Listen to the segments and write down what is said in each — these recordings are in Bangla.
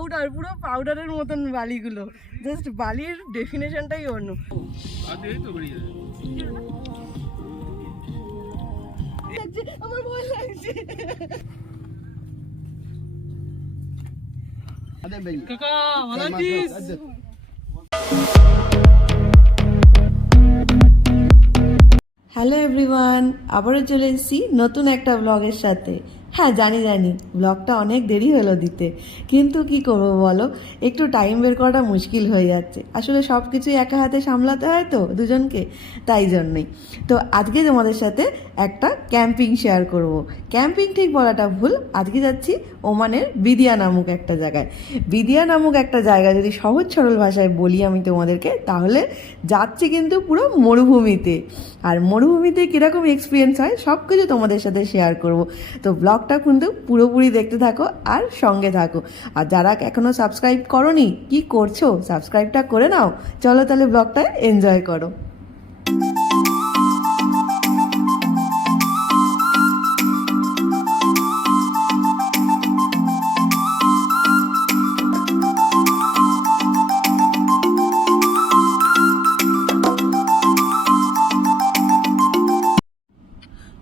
পাউডার, পুরো পাউডারের মতন বালিগুলো, জাস্ট বালির ডেফিনেশনটাই অন্য। আমার ভয় লাগছে। কাকা ভালো আছিস? হ্যালো এভরিওয়ান, আবারও চলে এসেছি নতুন একটা ব্লগের সাথে। হ্যাঁ জানি ব্লগটা অনেক দেরি হলো দিতে, কিন্তু কি করবো বলো, একটু টাইম বের করাটা মুশকিল হয়ে যাচ্ছে। আসলে সব কিছুই একা হাতে সামলাতে হয় তো দুজনকে, তাই জন্যই তো আজকে তোমাদের সাথে একটা ক্যাম্পিং শেয়ার করব। ক্যাম্পিং ঠিক বলাটা ভুল, আজকে যাচ্ছি ওমানের বিদিয়া নামক একটা জায়গায়। বিদিয়া নামক একটা জায়গা যদি সহজ সরল ভাষায় বলি আমি তোমাদেরকে, তাহলে যাচ্ছি কিন্তু পুরো মরুভূমিতে। আর মরুভূমিতে কীরকম এক্সপিরিয়েন্স হয় সব কিছু তোমাদের সাথে শেয়ার করব। তো ব্লগটা কিন্তু পুরোপুরি দেখতে থাকো আর সঙ্গে থাকো। আর যারা এখনও সাবস্ক্রাইব করোনি, কি করছো, সাবস্ক্রাইবটা করে নাও। চলো তাহলে ব্লগটা এনজয় করো।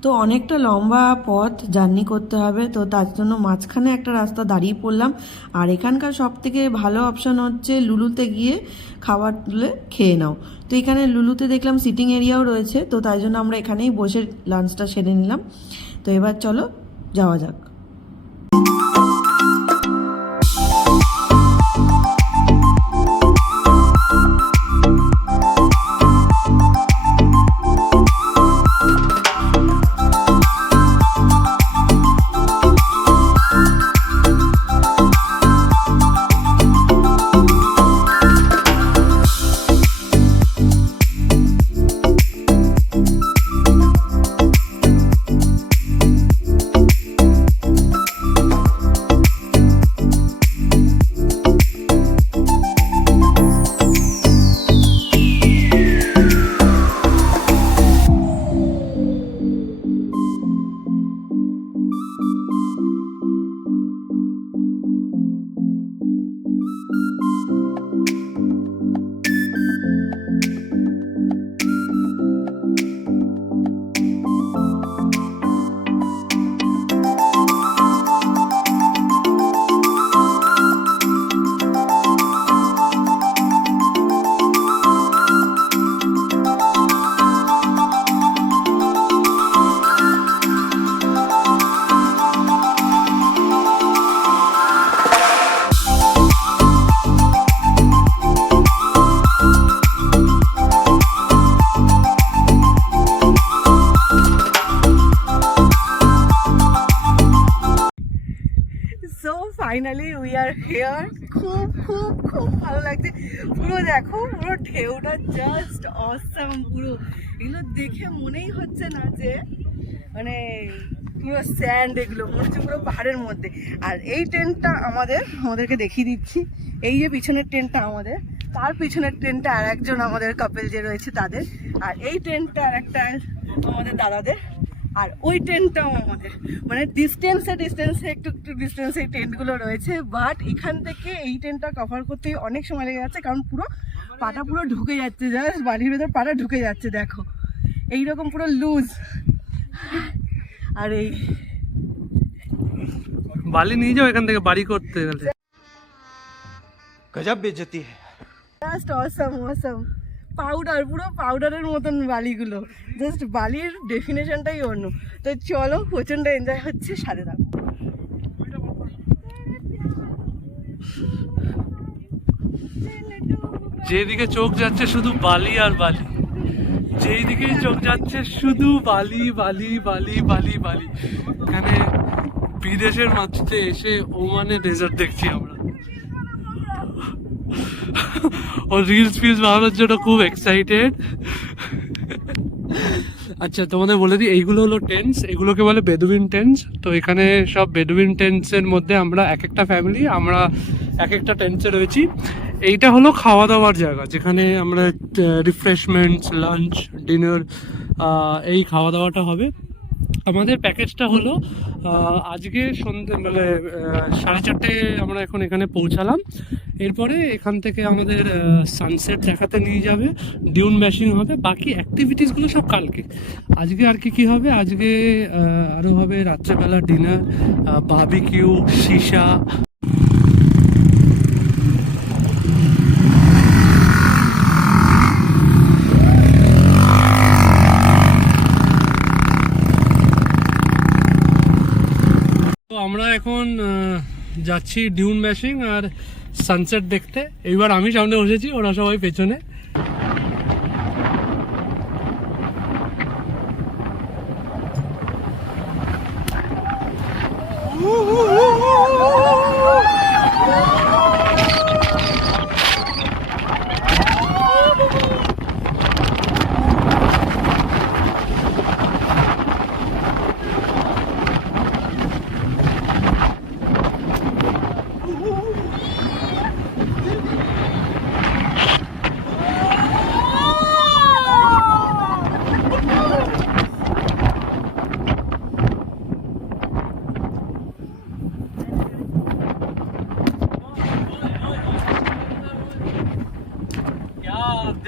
তো অনেকটা লম্বা পথ জার্নি করতে হবে, তো তার জন্য মাঝখানে একটা রাস্তা দাঁড়িয়ে পড়লাম। আর এখানকার সব থেকে ভালো অপশান হচ্ছে লুলুতে গিয়ে খাবার তুলে খেয়ে নাও। তো এখানে লুলুতে দেখলাম সিটিং এরিয়াও রয়েছে, তো তাই জন্য আমরা এখানেই বসে লাঞ্চটা সেরে নিলাম। তো এবার চলো যাওয়া যাক। Finally we are here. খুব খুব খুব ভালো লাগছে। পুরো দেখো, পুরো ঢেউটা জাস্ট অসাম। পুরো এগুলো দেখে মনেই হচ্ছে না যে মানে পুরো স্যান্ড, এগুলো মনে হচ্ছে পুরো পাহাড়ের মধ্যে। আর এই টেন্টটা আমাদেরকে দেখিয়ে দিচ্ছি। এই যে পিছনের টেন্টটা আমাদের, তার পিছনের টেন্টটা আর একজন আমাদের কাপেল যে রয়েছে তাদের, আর এই টেন্টটা আর একটা আমাদের দাদাদের, আর ওই টেন্টটাও আমাদের। মানে ডিস্টেন্সে একটু ডিস্টেন্সে এই টেন্টগুলো রয়েছে, বাট এখান থেকে এই টেন্টটা কভার করতে অনেক সময় লেগে যাচ্ছে, কারণ পুরো পাটা পুরো ঢুকে যাচ্ছে, জাস্ট বাড়ির ভেতর পাটা ঢুকে যাচ্ছে। দেখো এইরকম পুরো লুজ। আর এই বালি নিয়ে যাও এখান থেকে বাড়ি করতে গেলে। গজব বেজতি জাস্ট অসাম। পাউডার, পুরো পাউডারের মতন বালিগুলো, জাস্ট বালির ডেফিনেশনটাই অন্য। তো চলো, প্রচণ্ড এনজয় হচ্ছে, সাথে থাকো। যেদিকে চোখ যাচ্ছে শুধু বালি আর বালি, যেই দিকেই চোখ যাচ্ছে শুধু বালি বালি বালি বালি বালি। এখানে বিদেশের মাটিতে এসে ওমানে ডেজার্ট দেখছি আমরা। ও রিলস বানানোর জন্য খুব এক্সাইটেড। আচ্ছা তোমাদের বলে দিই, এইগুলো হলো টেন্টস, এগুলোকে বলে বেদুইন টেন্টস। তো এখানে সব বেদুইন টেন্টসের মধ্যে আমরা এক একটা ফ্যামিলি, আমরা এক একটা টেন্টসে রয়েছি। এইটা হলো খাওয়া দাওয়ার জায়গা, যেখানে আমরা রিফ্রেশমেন্টস, লাঞ্চ, ডিনার, এই খাওয়া দাওয়াটা হবে। আমাদের প্যাকেজটা হলো আজকে সন্ধ্যে মানে 4:30 আমরা এখন এখানে পৌঁছালাম। এরপরে এখান থেকে আমাদের সানসেট দেখাতে নিয়ে যাবে, ডিউন ম্যাশিং হবে, বাকি অ্যাক্টিভিটিসগুলো সব কালকে। আজকে আর কি হবে, আজকে আরও হবে রাত্রেবেলা ডিনার, বারবিকিউ, সীসা। তো আমরা এখন যাচ্ছি ডিউন ম্যাশিং আর সানসেট দেখতে। এইবার আমি সামনে বসেছি, ওরা সবাই পেছনে।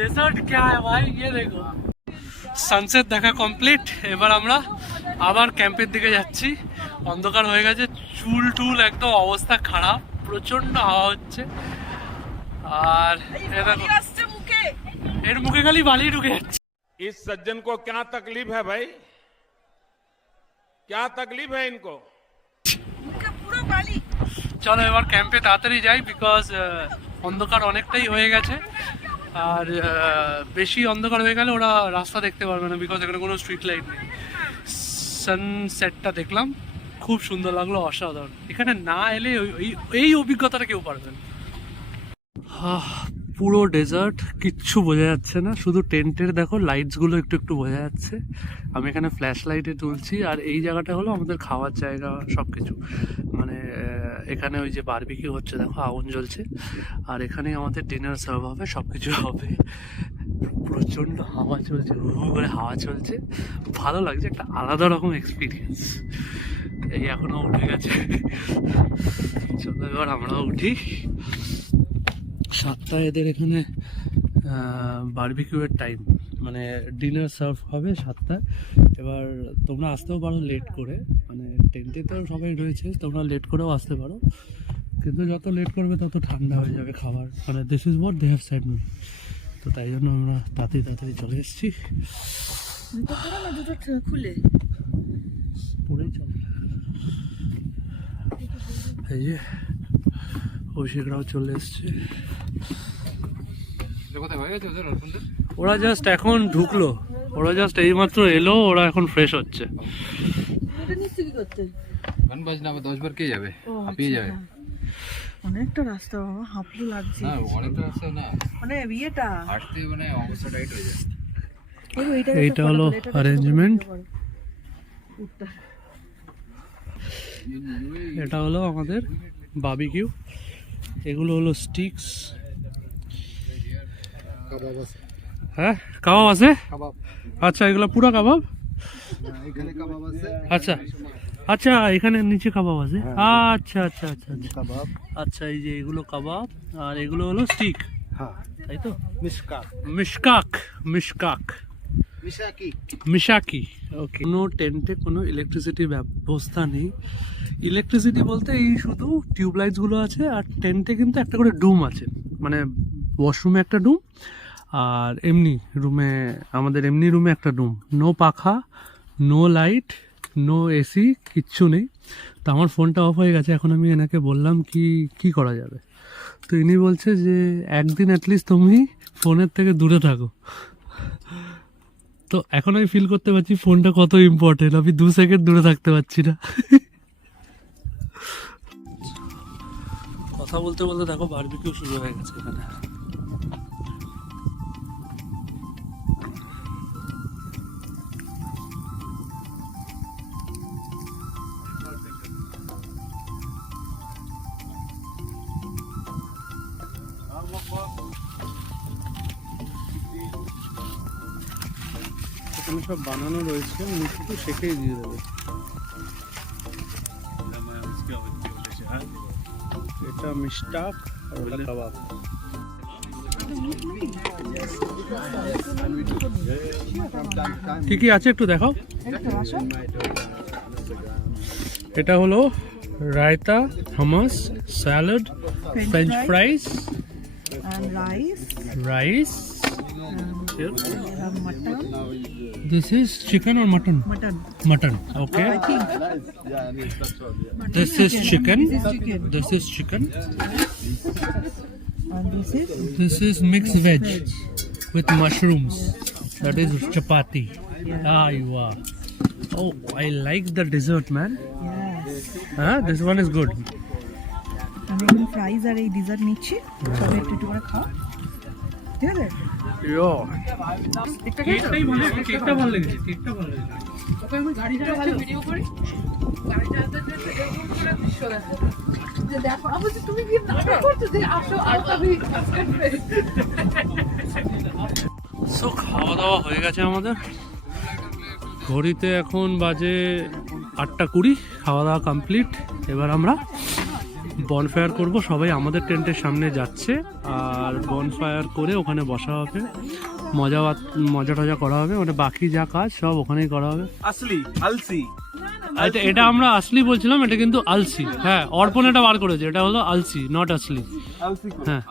डेजर्ट क्या है भाई, ये देखो। সানসেট দেখা কমপ্লিট। এবার আমরা আবার ক্যাম্পের দিকে যাচ্ছি। অন্ধকার হয়ে গেছে, চুল টুল একদম অবস্থা খারাপ, প্রচন্ড হাওয়া হচ্ছে। আর এর মুখে খালি বালি ঢুকে যাচ্ছে। इस सज्जन को क्या तकलीफ है भाई, क्या तकलीफ है इनको? চলো এবার ক্যাম্পে তাড়াতাড়ি যাই, বিকজ অন্ধকার অনেকটাই হয়ে গেছে। আর বেশি অন্ধকার হয়ে গেলে ওরা রাস্তা দেখতে পারবে না, বিকজ এখানে কোনো স্ট্রিট লাইট নেই। সানসেটটা দেখলাম, খুব সুন্দর লাগলো, অসাধারণ। এখানে না এলে এই অভিজ্ঞতাটা কেউ পারবে না। পুরো ডেজার্ট, কিচ্ছু বোঝা যাচ্ছে না, শুধু টেন্টের দেখো লাইটসগুলো একটু একটু বোঝা যাচ্ছে। আমি এখানে ফ্ল্যাশ লাইটে তুলছি। আর এই জায়গাটা হলো আমাদের খাওয়ার জায়গা, সব কিছু। মানে এখানে ওই যে বারবিকিউ হচ্ছে, দেখো আগুন জ্বলছে। আর এখানেই আমাদের ডিনার সার্ভ হবে, সব কিছু হবে। প্রচণ্ড হাওয়া চলছে, হু করে হাওয়া চলছে, ভালো লাগছে, একটা আলাদা রকম এক্সপিরিয়েন্স। এই এখনো উঠে গেছে, চলো এবার আমরাও উঠি। 7টায় এদের এখানে বারবিকিউয়ের টাইম, মানে ডিনার সার্ভ হবে 7টায়। এবার তোমরা আসতেও পারো লেট করে, মানে টেন্টে তো সবাই রয়েছে, তোমরা লেট করেও আসতে পারো, কিন্তু যত লেট করবে তত ঠান্ডা হয়ে যাবে খাবার। মানে this is what they have said me. তো তাই জন্য আমরা তাড়াতাড়ি চলে এসেছি। খুলে পরেই চল। এই যে অভিষেকরাও চলে এসছে। ওরা জাস্ট এখন ঢুকলো, ওরা জাস্ট এইমাত্র এলো, ওরা এখন ফ্রেশ হচ্ছে। গান বাজনা 10 বার কে যাবে, হাঁপিয়ে যাবে। অনেকটা রাস্তা বাবা, হাঁপলু লাগছে। না অনেকটা রাস্তা না, মানে বিয়েটা হাঁটতে মানে অবস্থা টাইট হয়ে যায়। এইটা হলো অ্যারেঞ্জমেন্ট। এটা হলো আমাদের বারবিকিউ, এগুলো হলো স্টিক্স। হ্যাঁ কাবাব আছে, আচ্ছা এগুলো পুরো কাবাব। আচ্ছা আচ্ছা, এখানে নিচে কাবাব আছে। আচ্ছা আচ্ছা আচ্ছা আচ্ছা, আচ্ছা এই যে এগুলো কাবাব, আর এগুলো হলো স্টিক, তাই তো? মিশকাক মিশাকি। ওকে। কোনো টেন্টে কোনো ইলেকট্রিসিটির ব্যবস্থা নেই। ইলেকট্রিসিটি বলতে এই শুধু টিউবলাইটসগুলো আছে, আর টেন্টে কিন্তু একটা করে ডুম আছে, মানে ওয়াশরুমে একটা ডুম, আর এমনি রুমে, আমাদের এমনি রুমে একটা ডুম। নো পাখা, নো লাইট, নো এসি, কিচ্ছু নেই। তো আমার ফোনটা অফ হয়ে গেছে। এখন আমি এনাকে বললাম কি করা যাবে, তো ইনি বলছে যে একদিন অ্যাটলিস্ট তুমি ফোনের থেকে দূরে থাকো। তো এখন আমি ফিল করতে পারছি ফোনটা কত ইম্পর্টেন্ট। আমি 2 সেকেন্ড দূরে থাকতে পারছি না। কথা বলতে বলতে দেখো বারবিকিউ শুরু হয়ে গেছে এখানে। এখানে সব বানানো রয়েছে, উনি শুধু শেখেই দিয়ে দেবে। এটা মিষ্টাক আর ওটা কাবাব। কি কি আছে একটু দেখাও। এটা হলো raita, Hamas, salad, French fries, and rice. mutton. This is chicken or mutton? Mutton. Okay. I think This is chicken. This is chicken. and This is mixed veg with mushrooms. That is chapati. Ah, you are. Oh, I like the dessert, man. yes. This one is good. আমি এখন ফ্রাইজ আর এই ডিজার্ট নিচ্ছি, সবাই একটু একটু করে খাও, ঠিক আছে? Yo. কেকটাই ভালো, কেকটা ভালো লেগেছে, কেকটা ভালো লেগেছে। ওকে আমি গাড়ি চালাতে ভিডিও করি, গাড়ি চালাতে এরকম করে দৃশ্য দেখো, যে দেখো আমি বলছি তুমি কি নাটক করছো যে আসো আর আমি সো খাওয়া দাওয়া হয়ে গেছে আমাদের, ঘড়িতে এখন বাজে 8:20, খাওয়া দাওয়া কমপ্লিট। এবার আমরা বনফায়ার করব, সবাই আমাদের টেন্টের সামনে যাচ্ছে, আর বনফায়ার করে ওখানে বসা হবে, মজা টজা করা হবে, মানে বাকি যা কাজ সব ওখানেই করা হবে। असली अलसी এটা আমরা আসলি বলছিলাম, এটা কিন্তু আলসি। হ্যাঁ, অর্পণ এটা বার করেছে, এটা হলো আলসি, নট আসলি। अलसी হ্যাঁ।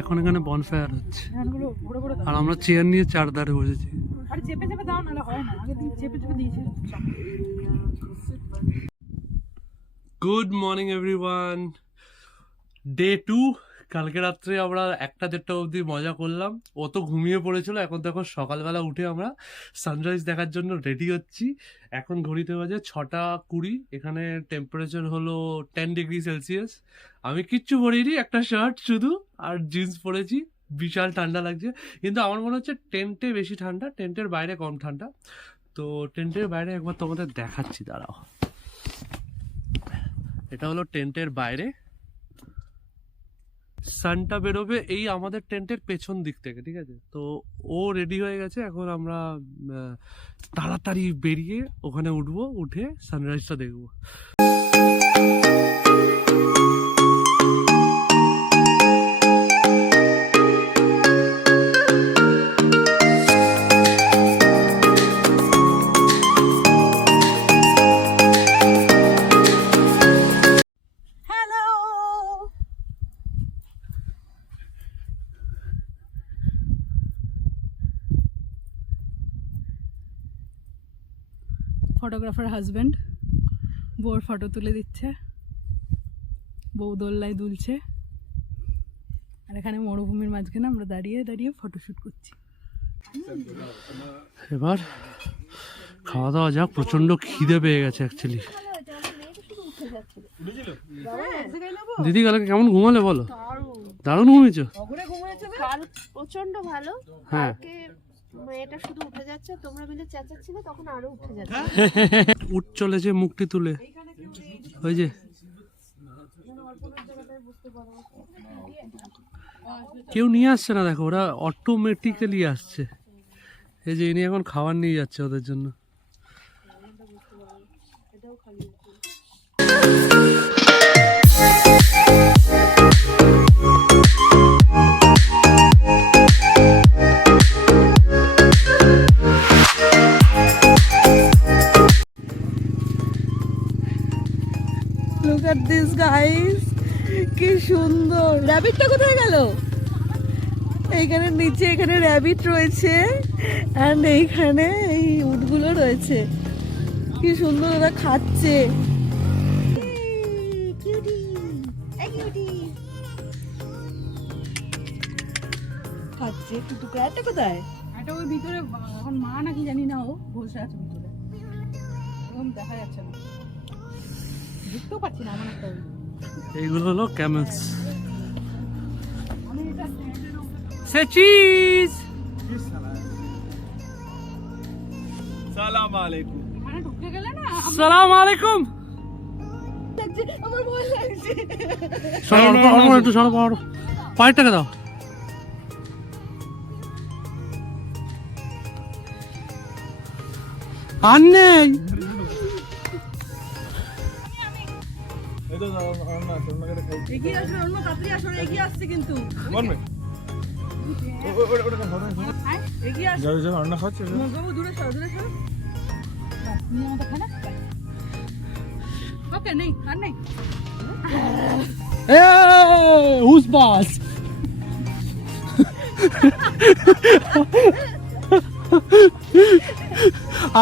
এখন এখানে বনফায়ার হচ্ছে, আর আমরা চেয়ার নিয়ে চারধারে বসেছি। আরে চেপে চেপে দাও নালে হয় না, আগে দিন চেপে চেপে দিয়েছি। Good morning everyone, day 2। কালকে রাত্রে আমরা 1টা-1:30 অবধি মজা করলাম, ও তো ঘুমিয়ে পড়েছিল। এখন দেখো সকালবেলা উঠে আমরা সানরাইজ দেখার জন্য রেডি হচ্ছি। এখন ঘড়িতে বাজে 6:20, এখানে টেম্পারেচার হলো 10 ডিগ্রি সেলসিয়াস। আমি কিচ্ছু পরিনি, একটা শার্ট শুধু আর জিন্স পরেছি, বিশাল ঠান্ডা লাগছে। কিন্তু আমার মনে হচ্ছে টেন্টে বেশি ঠান্ডা, টেন্টের বাইরে কম ঠান্ডা। তো টেন্টের বাইরে একবার তোমাদের দেখাচ্ছি, দাঁড়াও। এটা হলো টেন্টের বাইরে, সানটা বেরোবে এই আমাদের টেন্টের পেছন দিক থেকে, ঠিক আছে? তো ও রেডি হয়ে গেছে, এখন আমরা তাড়াতাড়ি বেরিয়ে ওখানে উঠবো, উঠে সানরাইজটা দেখবো। ফটোগ্রাফার হাজব্যান্ড বউর ফটো তুলে দিচ্ছে, বউ দোল্লায় দুলছে, আর এখানে মরুভূমির মাঝখানে আমরা দাঁড়িয়ে দাঁড়িয়ে ফটোশুট করছি। এবার খাওয়া দাওয়া যাক, প্রচন্ড খিদে পেয়ে গেছে অ্যাকচুয়ালি। দিদি কালকে কেমন ঘুমালে বলো? দারুণ ঘুমিয়েছো? কাল প্রচন্ড ভালো। হ্যাঁ, কালকে মেয়েটা শুধু উঠে যাচ্ছে, তোমরা মিলে চেঁচাচ্ছিলে, তখন আরো উঠে যাচ্ছে। উঠ চলেছে মুখটি তুলে, ওই যে কেউ নিয়ে আসছে না, দেখো ওরা অটোমেটিক্যালি আসছে। এই যে ইনি এখন খাবার নিয়ে যাচ্ছে ওদের জন্য। Look at this guys, কি সুন্দর। র্যাবিটটা কোথায় গেল? এইখানে নিচে এখানে র্যাবিট রয়েছে, এন্ড এইখানে এই উটগুলো রয়েছে, কি সুন্দর ওরা খাচ্ছে। খাচ্ছে টুকরা। একটা কোথায়? এটা ওই ভিতরে এখন মা নাকি জানি না, ও বসে আছে ভিতরে। একদম দেখা যাচ্ছে না, দেখতেও পাচ্ছি না আমার একটা। এইগুলো হলো ক্যামেলস। সে চিজ। सलाम अलैकुम। এখানে ঢুকে গেলে না সালাম আলাইকুম। আমার ভয় লাগছে। সরো একটু সরো, পায়েরটাকে দাও। আর নেই। এগিয়ে আসো, অন্য তাড়াতাড়ি আসো, এগিয়ে আসছে কিন্তু। হ্যাঁ, এগিয়ে আসো। বাবু দূরে সরো, দূরে সরো। বাস, নিয়ে আমাদের খানা। ওকে, নেই, আর নেই। হুস বাস।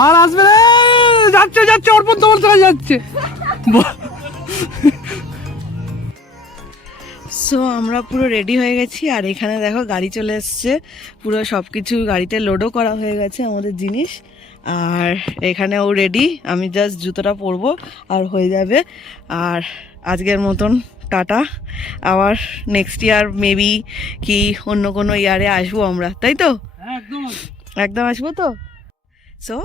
আর আসবে রে, যাচ্ছে যাচ্ছে, অর্পণ তোমার চলে যাচ্ছে। সো আমরা পুরো রেডি হয়ে গেছি, আর এখানে দেখো গাড়ি চলে এসছে, পুরো সব কিছু গাড়িতে লোডও করা হয়ে গেছে আমাদের জিনিস। আর এখানেও রেডি, আমি জাস্ট জুতোটা পরবো আর হয়ে যাবে। আর আজকের মতন টাটা, আবার নেক্সট ইয়ার মেবি কি অন্য কোনো ইয়ারে আসবো আমরা, তাই তো? একদম একদম আসবো তো। সো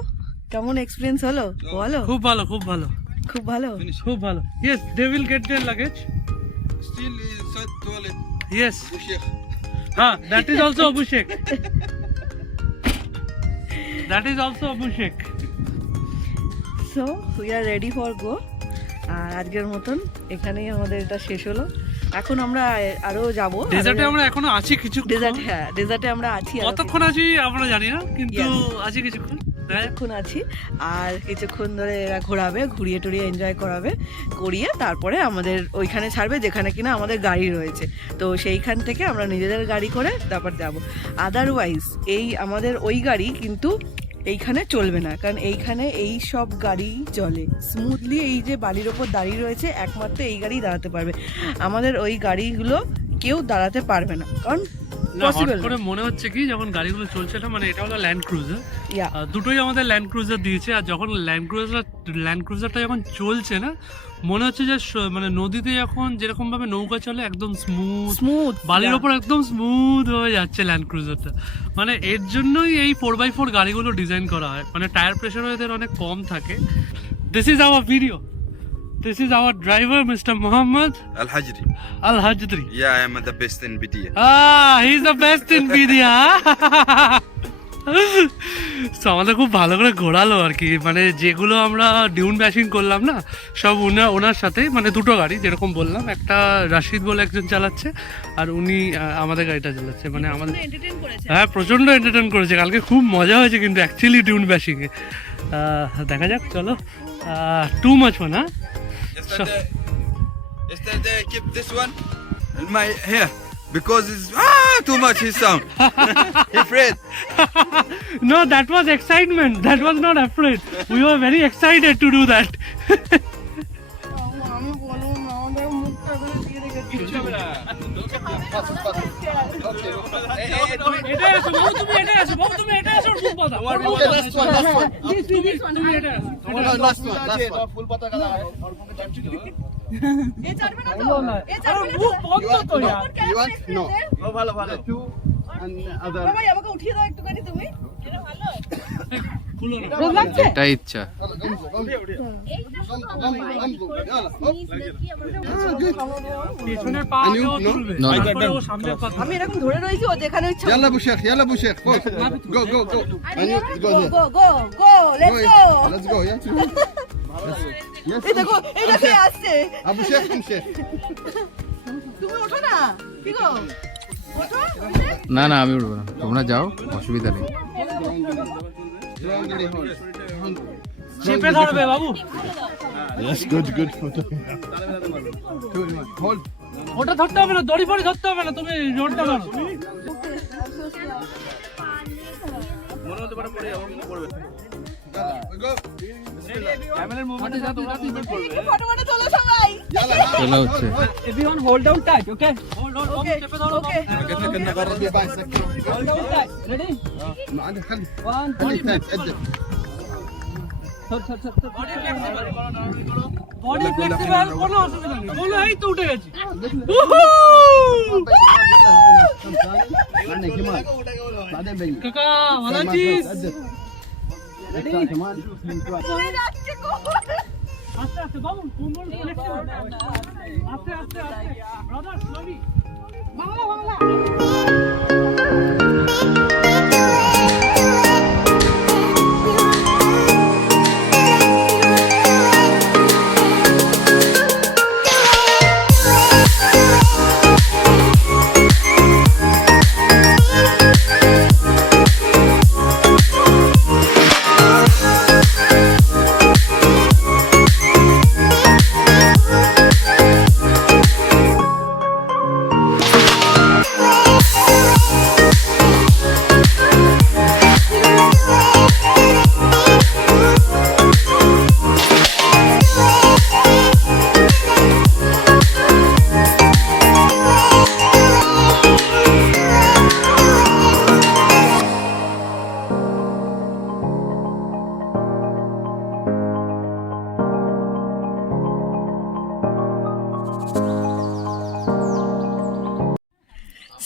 কেমন এক্সপিরিয়েন্স হলো বলো? খুব ভালো, খুব ভালো, খুব ভালো। খুব ভালো। Yes, they will get their luggage. Still inside toilet. Yes, Bushek. হ্যাঁ, that is also Abhishek. That is also Abhishek. So we are ready for go. আর আজকের মতন এখানেই আমাদের এটা শেষ হলো। এখন আমরা আরো যাবো ডেজার্টে আমরা এখনো আছি কিছু। ডেজার্ট, হ্যাঁ ডেজার্টে আমরা আছি, আরো কতক্ষণ আছি আমরা জানি না, কিন্তু আছি কিছুক্ষণ। কিছুক্ষণ আছি, আর কিছুক্ষণ ধরে এরা ঘোরাবে, ঘুরিয়ে টুরিয়ে এনজয় করাবে, করিয়ে তারপরে আমাদের ওইখানে ছাড়বে যেখানে কিনা আমাদের গাড়ি রয়েছে। তো সেইখান থেকে আমরা নিজেদের গাড়ি করে তারপর যাব। আদারওয়াইজ এই আমাদের ওই গাড়ি কিন্তু এইখানে চলবে না, কারণ এইখানে এই সব গাড়ি চলে স্মুথলি। এই যে বালির ওপর দাঁড়িয়ে রয়েছে, একমাত্র এই গাড়ি দাঁড়াতে পারবে, আমাদের ওই গাড়িগুলো কেউ দাঁড়াতে পারবে না, কারণ না, হঠাৎ পসিবল করে মনে হচ্ছে কি যখন গাড়িগুলো চলছে না, মানে এটা হলো ল্যান্ড ক্রুজার, ইয়া দুটোই আমাদের ল্যান্ড ক্রুজার দিয়েছে। আর যখন ল্যান্ড ক্রুজারটা যখন চলছে না, মনে হচ্ছে যে মানে নদীতে যখন যেরকম ভাবে নৌকা চলে একদম স্মুথ, স্মুথ বালির ওপর একদম স্মুথ হয়ে যাচ্ছে ল্যান্ড ক্রুজারটা। মানে এর জন্যই এই 4x4 গাড়িগুলো ডিজাইন করা হয়, মানে টায়ার প্রেশার এদের অনেক কম থাকে। This is our video, this is our driver mister Mohammad Al Hajri. Al Hajri. Yeah, I am the best in Bidia. He is the best in Bidiya. তো আমাদের খুব ভালো করে ঘোরালো আর কি, মানে যেগুলো আমরা ডিউন ব্যাশিং করলাম না, সব ওনার সাথে, মানে দুটো গাড়ি যেরকম বললাম, একটা রাশিদ বলে একজন চালাচ্ছে, আর উনি আমাদের গাড়িটা চালাচ্ছে, মানে আমাদের। এন্টারটেইন করেছে। হ্যাঁ, প্রচণ্ড এন্টারটেইন করেছে কালকে, খুব মজা হয়েছে কিন্তু অ্যাকচুয়ালি ডিউন ব্যাশিংয়ে। দেখা যাক, চলো। টু মাচ ফন, হ্যাঁ। Yesterday I kept this one in my hair because it's too much his sound. He afraid. No, that was excitement. That was not afraid. We were very excited to do that. আমি বলবো না, আমাদের মুখটা এখানে দিয়ে রেখেছি। এটা এসো, বাবু তুমি এটা এসো, বাবু তুমি এটা এসো, ফুল পাতা। তুমি এটা এসো। এ ছাড়বে না তো? এ ছাড়বে না তো? মুখ বন্ধ তো यार। বাবা, আমাকে উঠিয়ে দাও একটুখানি তুমি। এটা ভালো। খুলো না। রোদ লাগছে? এটাই ইচ্ছা। পেছনের পা কেউ তুলবে, No, no. তারপরে ও সামনের পা তুলবে। আমি এরকম ধরে রয়েছি, ও যেখানে ইচ্ছা। يلا ابو شيخ يلا ابو شيخ فوق جو جو جو গো গো গো গো, লেটস গো। ليتس جو يا এই দেখো, এই দেখো এ আসছে। ابو شيخ امشي তুমি ওঠো না, কি গো? ওঠো। না না, আমি উঠবো না, তোমরা যাও, অসুবিধা নেই। চেপে ধরবে বাবু। يس جود جود هولد ওটা ধরতে হবে না, দড়ি ফড়ি ধরতে হবে না, তুমি জোরটা ধরো। ফটো ফটো তোলো সবাই। চলো হচ্ছে। Everyone hold down tight, okay? Hold on, ওকে চেপে ধরো। ওকে। Hold down tight. Ready? ما عندك خلي 1 خلي ثاني تقدم body flexible, কোনো অসুবিধা নেই। বলো এই তো উঠে গেছি। কাকা ভালো আছিস? আস্তে আস্তে বাবু, কোমর ফ্লেক্সিবল। আস্তে আস্তে আস্তে brother, slowly. Bangla Bangla.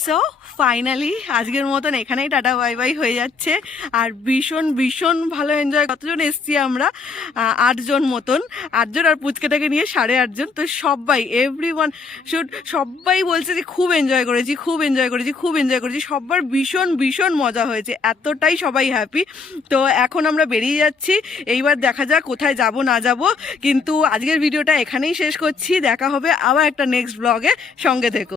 So finally আজকের মতন এখানেই টাটা বাই বাই হয়ে যাচ্ছে। আর ভীষণ ভীষণ ভালো এনজয়, কতজন এসছি আমরা 8 জন মতন, 8 জন আর পুচকেটাকে নিয়ে 8.5 জন। তো সবাই এভরিওয়ান শুড, সবাই বলছে যে খুব এনজয় করেছি, খুব এনজয় করেছি, খুব এনজয় করেছি। সবার ভীষণ ভীষণ মজা হয়েছে, এতটাই সবাই হ্যাপি। তো এখন আমরা বেরিয়ে যাচ্ছি, এইবার দেখা যাক কোথায় যাব না যাব। কিন্তু আজকের ভিডিওটা এখানেই শেষ করছি, দেখা হবে আবার একটা নেক্সট ব্লগে, সঙ্গে থেকো।